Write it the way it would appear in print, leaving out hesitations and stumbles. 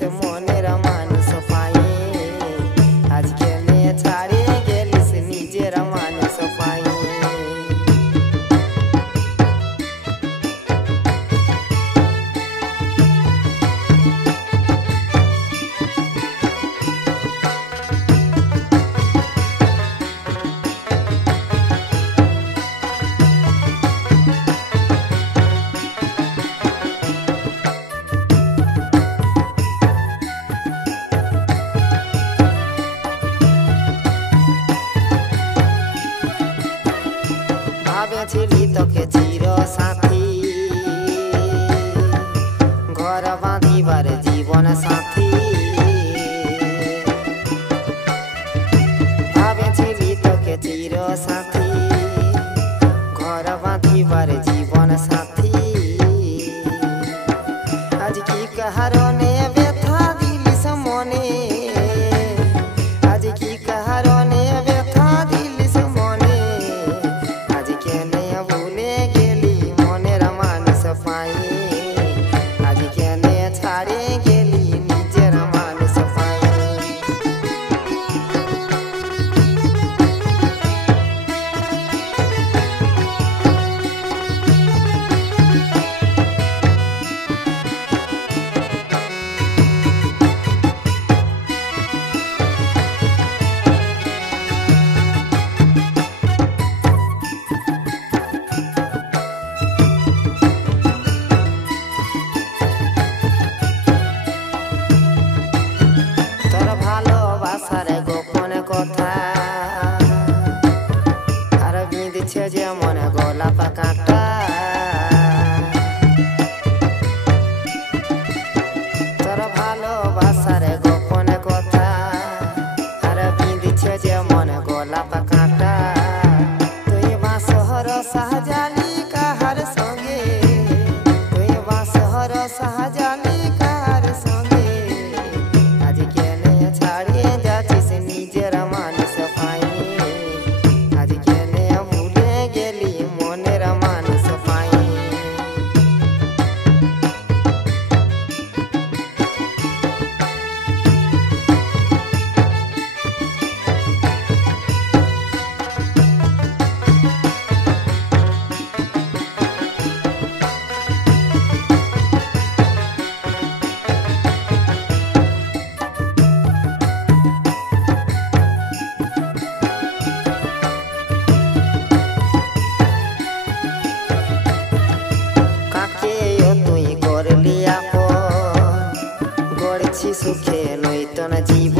গেলিস মনের মানুষ পাই আজকে নিয়ে ছাড়িয়ে গেলিস নিজের মানুষ পাই ভাবেছিলি তোকে চির সাথী ঘর বাঁধিবার জীবন সাথী ভাবেছিলি তোকে চির সাথী ঘর বাঁধিবার জীবন সাথী আজ কি কারণে ব্যথা দিলিস মনে আজ কি কারণে ব্যথা দিলিস মনে আজকে নিয়ে ভুলে গেলি মনের মানুষ পাই আজকে নিয়ে ছাড়ে গেলি নিজের মানুষ পাই ভালোবাসার গোপন কথা আর বিঁধছে যেমন গোলাপ কাঁটা তোর ভালোবাসার গোপন কথা আর বিঁধছে যেমন গোলাপ কাঁটা তুই বাঁশহর শাহজালি কাহার সঙ্গে তুই বাঁশহর শাহজালি কাহার সঙ্গে আজকে ছাড়িয়ে যাচ্ছিস নিজের মানুষ পাই আজকে ভুলে গেলি মনের মানুষ পাই সুখে নৈতন জীবন